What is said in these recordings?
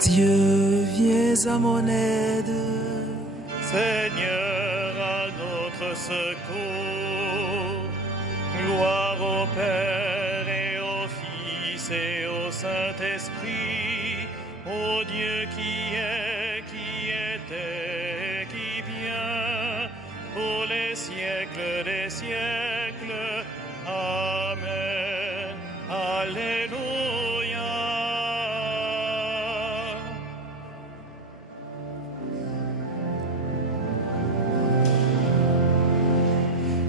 Dieu, viens à mon aide. Seigneur, à notre secours. Gloire au Père et au Fils et au Saint-Esprit, au Dieu qui est, qui était, qui vient, pour les siècles des siècles. Amen. Alléluia.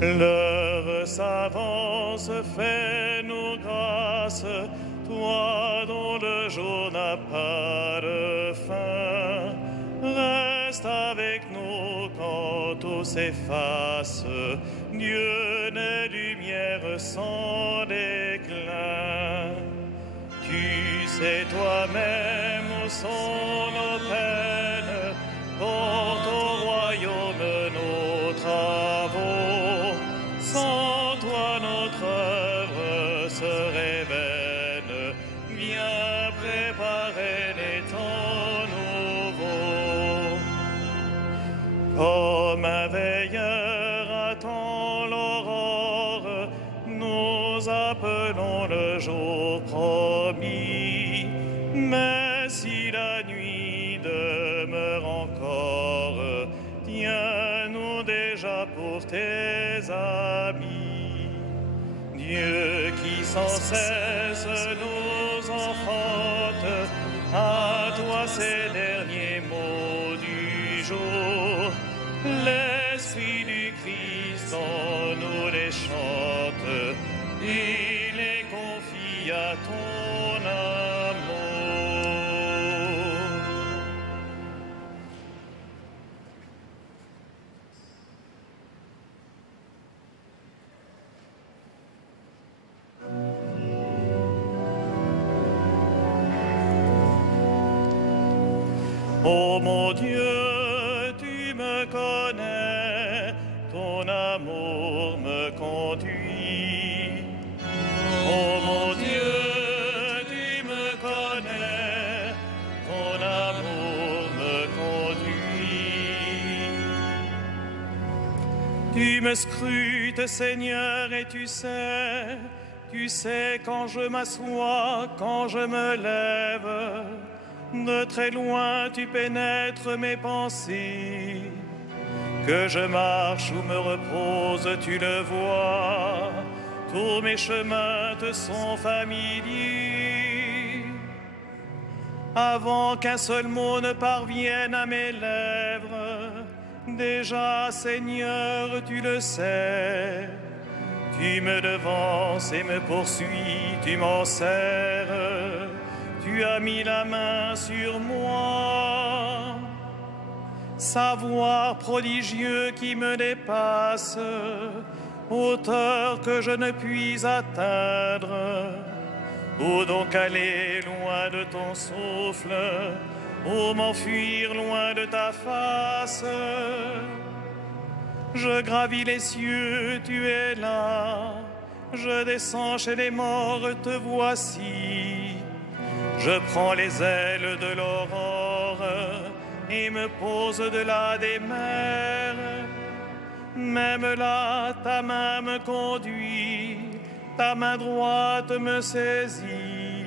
L'heure s'avance, fais-nous grâce, toi dont le jour n'a pas de fin. Reste avec nous quand tout s'efface, Dieu n'est lumière sans déclin. Tu sais toi-même où sont nos peines, porte au royaume nos travaux. Sans toi notre œuvre serait vaine, viens préparer les temps nouveaux. Comme un veilleur attend l'aurore, nous appelons le jour promis. Mais si la nuit demeure encore, tiens-nous déjà pour tes amis. Dieu qui sans cesse nous enfante, à toi ces derniers mots du jour. L'Esprit du Christ en nous les chante, il les confie à ton amour. Oh mon Dieu, tu me connais, ton amour me conduit. Oh mon Dieu, tu me connais, ton amour me conduit. Tu me scrutes, Seigneur, et tu sais quand je m'assois, quand je me lève. De très loin, tu pénètres mes pensées. Que je marche ou me repose, tu le vois. Tous mes chemins te sont familiers. Avant qu'un seul mot ne parvienne à mes lèvres, déjà, Seigneur, tu le sais. Tu me devances et me poursuis, tu m'en serres. Tu as mis la main sur moi. Savoir prodigieux qui me dépasse, hauteur que je ne puis atteindre. Où donc aller loin de ton souffle, où m'enfuir loin de ta face? Je gravis les cieux, tu es là. Je descends chez les morts, te voici. Je prends les ailes de l'aurore et me pose au-delà des mers. Même là, ta main me conduit, ta main droite me saisit.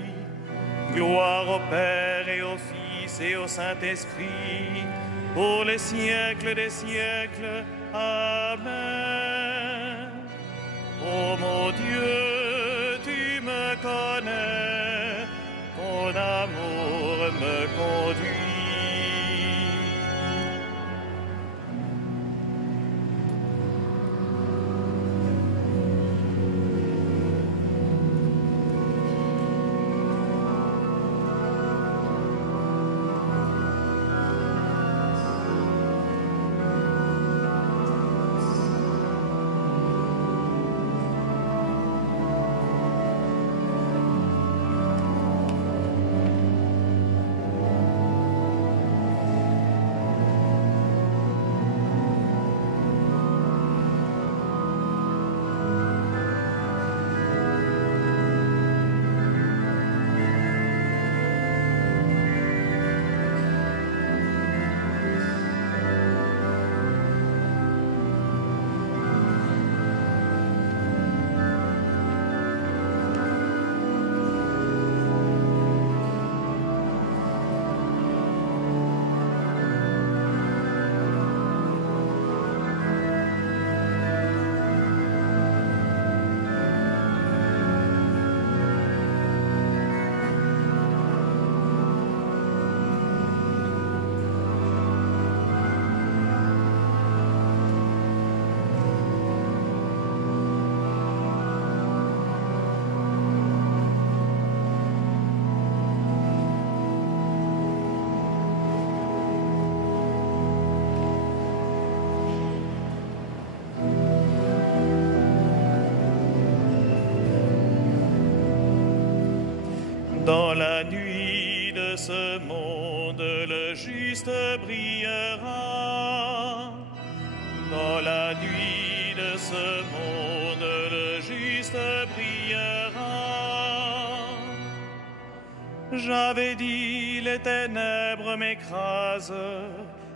Gloire au Père et au Fils et au Saint-Esprit, pour les siècles des siècles. Amen. Ô mon Dieu, tu me connais, ton amour me conduit. la nuit de ce monde, le juste brillera. Dans la nuit de ce monde, le juste brillera. J'avais dit, les ténèbres m'écrasent,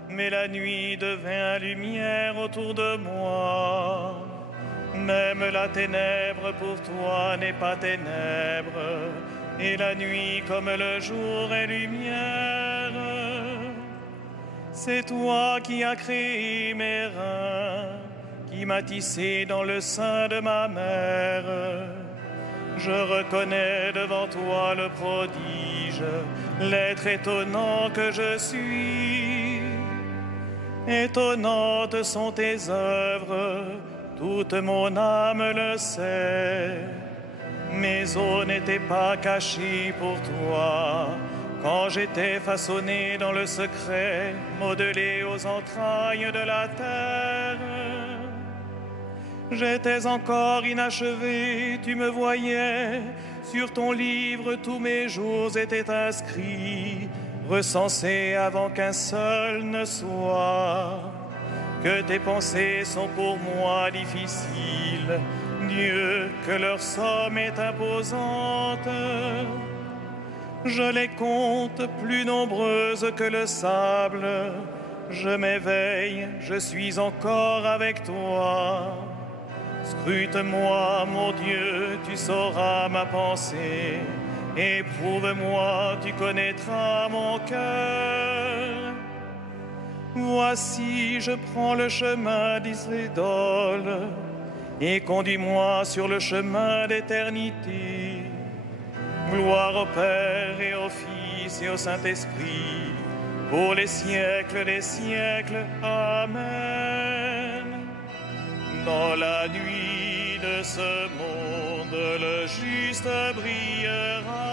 mais la nuit devint lumière autour de moi. Même la ténèbre pour toi n'est pas ténèbre, et la nuit comme le jour est lumière. C'est toi qui as créé mes reins, qui m'as tissé dans le sein de ma mère. Je reconnais devant toi le prodige, l'être étonnant que je suis. Étonnantes sont tes œuvres, toute mon âme le sait. Mes os n'étaient pas cachés pour toi, quand j'étais façonné dans le secret, modelé aux entrailles de la terre. J'étais encore inachevé, tu me voyais, sur ton livre tous mes jours étaient inscrits, recensés avant qu'un seul ne soit. Que tes pensées sont pour moi difficiles, Dieu, que leur somme est imposante. Je les compte plus nombreuses que le sable. Je m'éveille, je suis encore avec toi. Scrute-moi, mon Dieu, tu sauras ma pensée. Éprouve-moi, tu connaîtras mon cœur. Voici, je prends le chemin des idoles et conduis-moi sur le chemin d'éternité. Gloire au Père et au Fils et au Saint-Esprit, pour les siècles des siècles. Amen. Dans la nuit de ce monde, le juste brillera.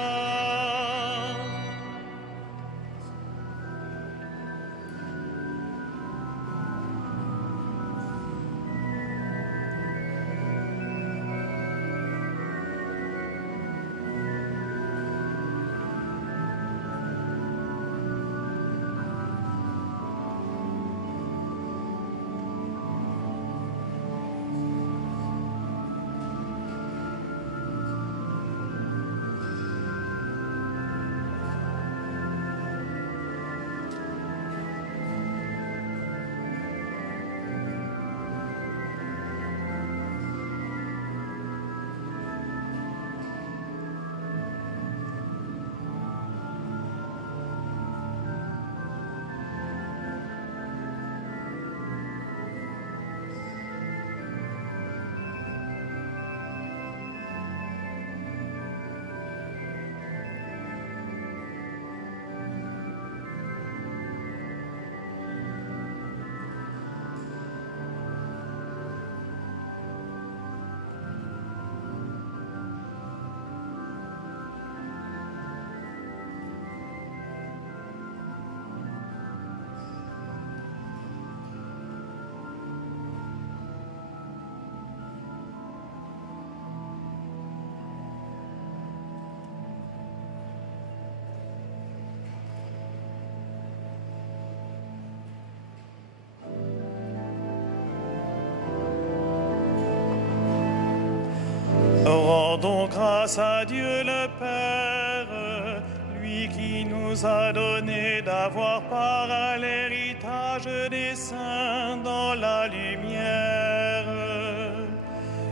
Rendons grâce à Dieu le Père, lui qui nous a donné d'avoir part à l'héritage des saints dans la lumière.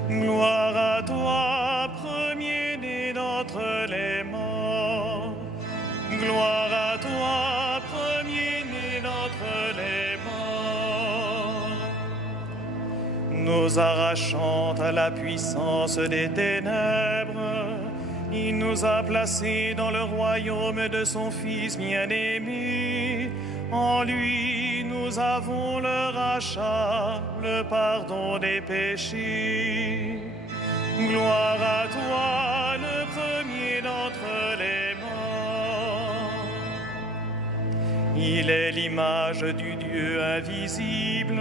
Gloire à toi, premier-né d'entre les morts. Gloire à toi, premier-né d'entre les morts. Nous arrachant à la puissance des ténèbres, il nous a placés dans le royaume de son Fils bien-aimé. En lui, nous avons le rachat, le pardon des péchés. Gloire à toi, le premier d'entre les morts. Il est l'image du Dieu invisible,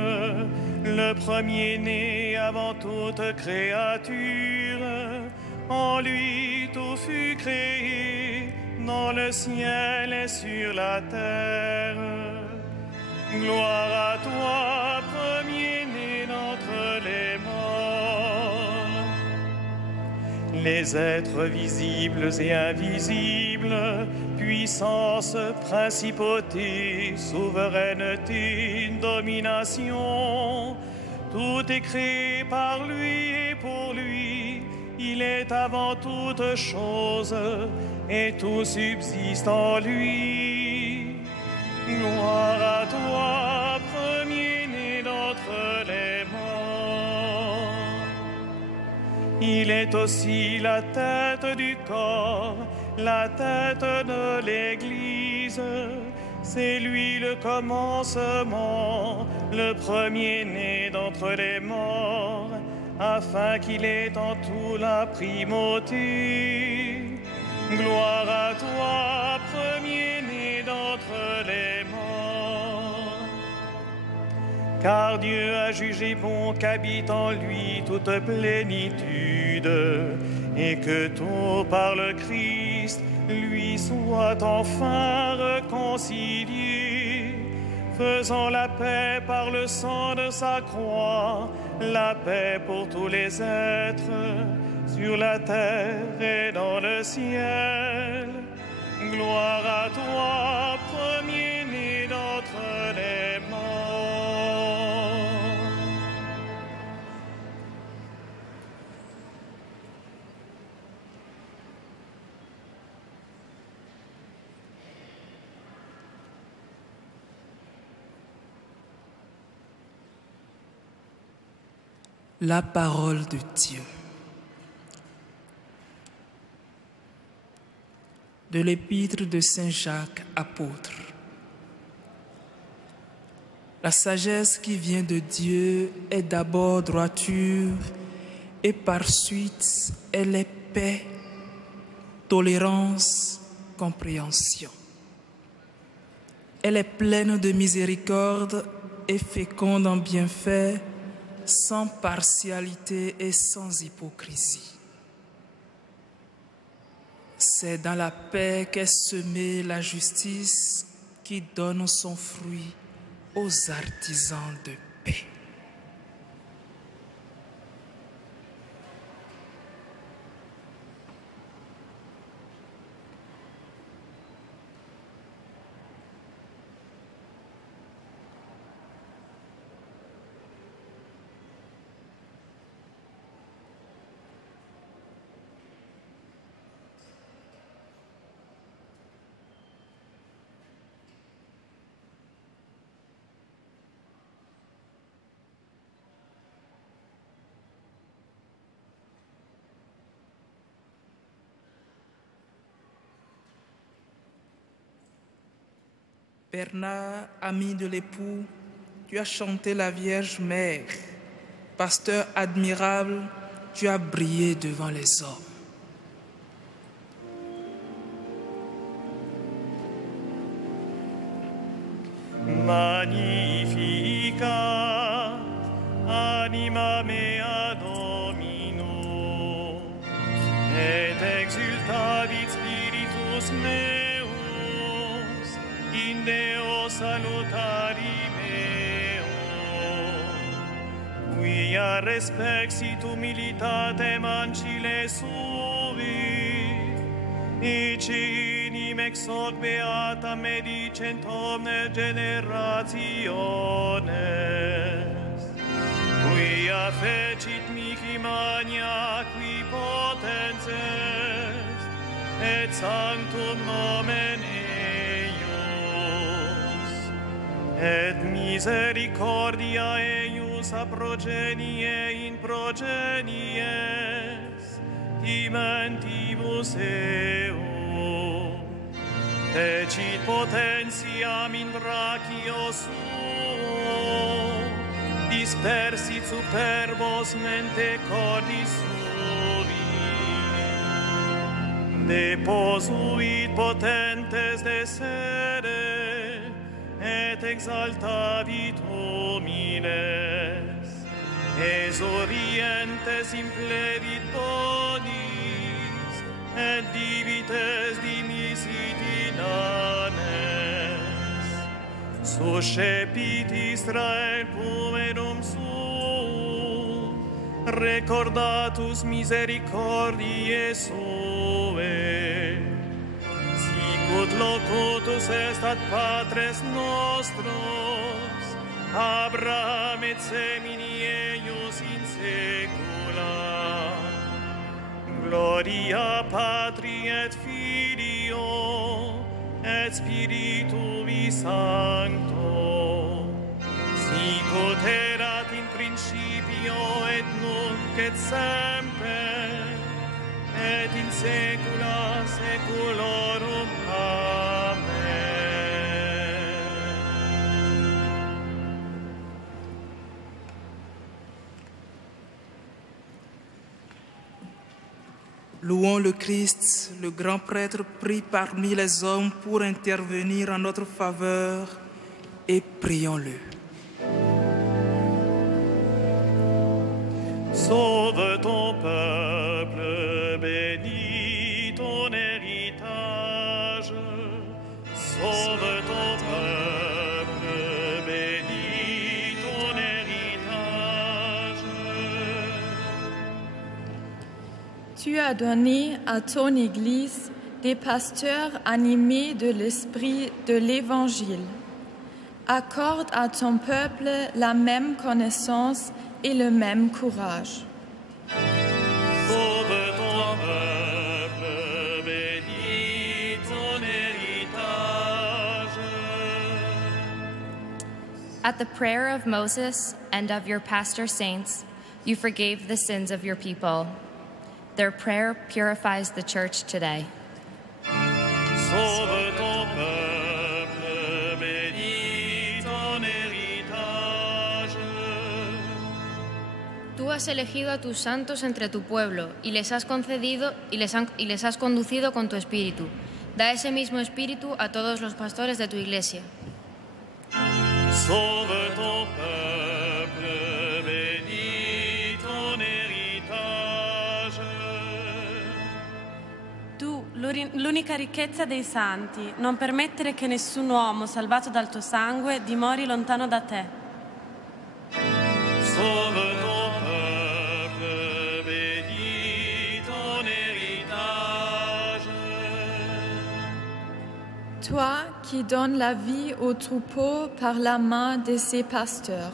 le premier-né avant toute créature. En lui tout fut créé, dans le ciel et sur la terre. Gloire à toi, premier-né d'entre les morts. Les êtres visibles et invisibles, puissance, principauté, souveraineté, domination, tout est créé par lui et pour lui. Il est avant toute chose et tout subsiste en lui. Gloire à toi, premier-né d'entre les morts. Il est aussi la tête du corps, la tête de l'Église. C'est lui le commencement, le premier-né d'entre les morts, afin qu'il ait en tout la primauté. Gloire à toi, premier-né d'entre les morts. Car Dieu a jugé bon qu'habite en lui toute plénitude, et que tout par le Christ lui soit enfin réconcilié, faisant la paix par le sang de sa croix, la paix pour tous les êtres, sur la terre et dans le ciel. Gloire à toi, premier-né d'entre les morts. La parole de Dieu. De l'épître de Saint Jacques, apôtre. La sagesse qui vient de Dieu est d'abord droiture et par suite elle est paix, tolérance, compréhension. Elle est pleine de miséricorde et féconde en bienfaits, sans partialité et sans hypocrisie. C'est dans la paix qu'est semée la justice qui donne son fruit aux artisans de paix. Bernard, ami de l'époux, tu as chanté la Vierge Mère. Pasteur admirable, tu as brillé devant les hommes. Magnificat, anima mea Domino, et exultavit spiritus meus, in Deo salutari meo. Quia respexit humilitatem ancile sui, Icinim ex hoc beata medicent omne generationes, quia fecit mihi magna qui potens est, et sanctum nomen eius, et misericordia eius a progenie in progenies, dimentibus eo, fecit potentiam in brachio suo, dispersit superbos mente cordis sui, deposuit potentes de sere, et exaltavit homines, exorientes implevit bonis, et divites dimisi Messianes, suscepit Israel puerum suum, recordatus misericordiae suae, sicut locutus est ad patres nostros, Abraham et semini eius in saecula. Gloria Patri et Filio et Spiritui Sancto, sicut erat in principio et nunc et semper, et in saecula saeculorum. Amen. Louons le Christ, le grand prêtre pris parmi les hommes pour intervenir en notre faveur, et prions-le. Sauve ton peuple, bénis ton héritage. Sauve ton peuple, bénis ton héritage. Tu as donné à ton Église des pasteurs animés de l'esprit de l'Évangile. Accorde à ton peuple la même connaissance et le même courage. Sauve ton peuple, bénis ton héritage. At the prayer of Moses and of your pastor saints, you forgave the sins of your people. Their prayer purifies the church today. Sauve ton peuple, bénis ton héritage. Tú has elegido a tus santos entre tu pueblo y les has concedido y les has conducido con tu espíritu. Da ese mismo espíritu a todos los pastores de tu iglesia. Sauve ton peuple, bénis ton héritage. Tu, l'unica ricchezza dei santi, non permettere che nessun uomo salvato dal tuo sangue dimori lontano da te. Sauve ton peuple, bénis ton héritage. Toi qui donnes la vie au troupeau par la main de ses pasteurs,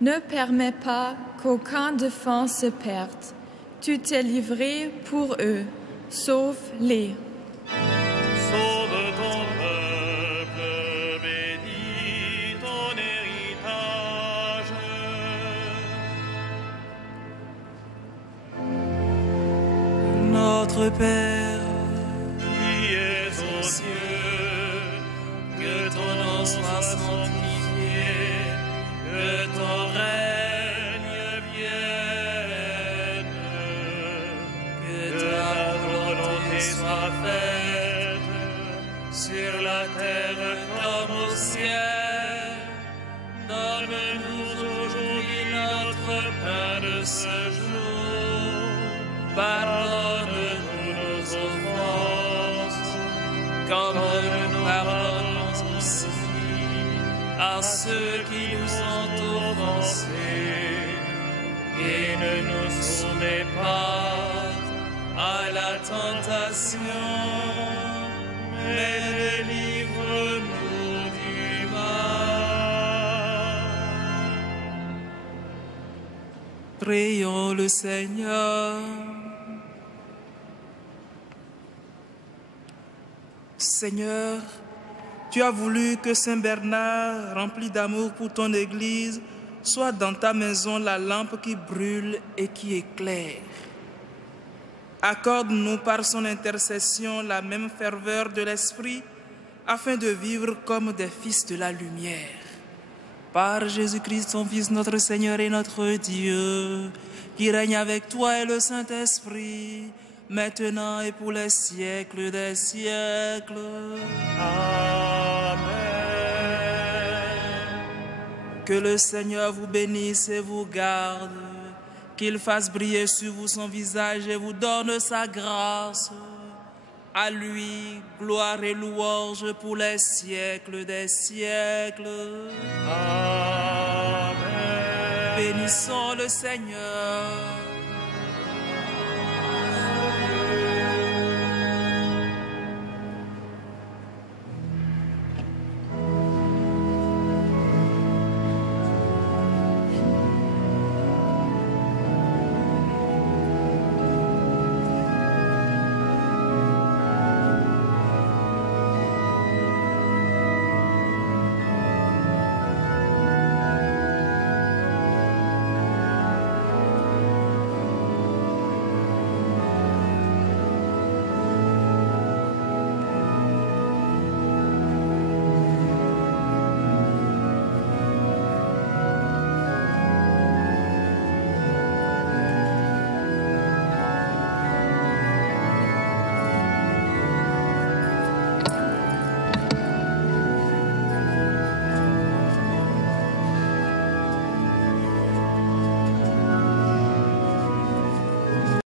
ne permets pas qu'aucun d'enfant se perde. Tu t'es livré pour eux. Sauve-les. Sauve ton peuple, bénis ton héritage. Notre Père, Qui es aux cieux, que ton nom soit sanctifié, que ton règne vienne, que ta volonté soit faite sur la terre comme au ciel. Donne-nous aujourd'hui notre pain de ce jour. Pardonne-nous nos offenses, comme nous pardonnons aussi à ceux qui nous ont offensés. Et ne nous soumets pas à la tentation, mais délivre-nous du mal. prions le Seigneur. Seigneur, tu as voulu que Saint Bernard, rempli d'amour pour ton Église, soit dans ta maison la lampe qui brûle et qui éclaire. Accorde-nous par son intercession la même ferveur de l'Esprit, afin de vivre comme des fils de la lumière. Par Jésus-Christ, ton Fils, notre Seigneur et notre Dieu, qui règne avec toi et le Saint-Esprit, maintenant et pour les siècles des siècles. Amen. Que le Seigneur vous bénisse et vous garde, qu'il fasse briller sur vous son visage et vous donne sa grâce. À lui, gloire et louange pour les siècles des siècles. Amen. Bénissons le Seigneur.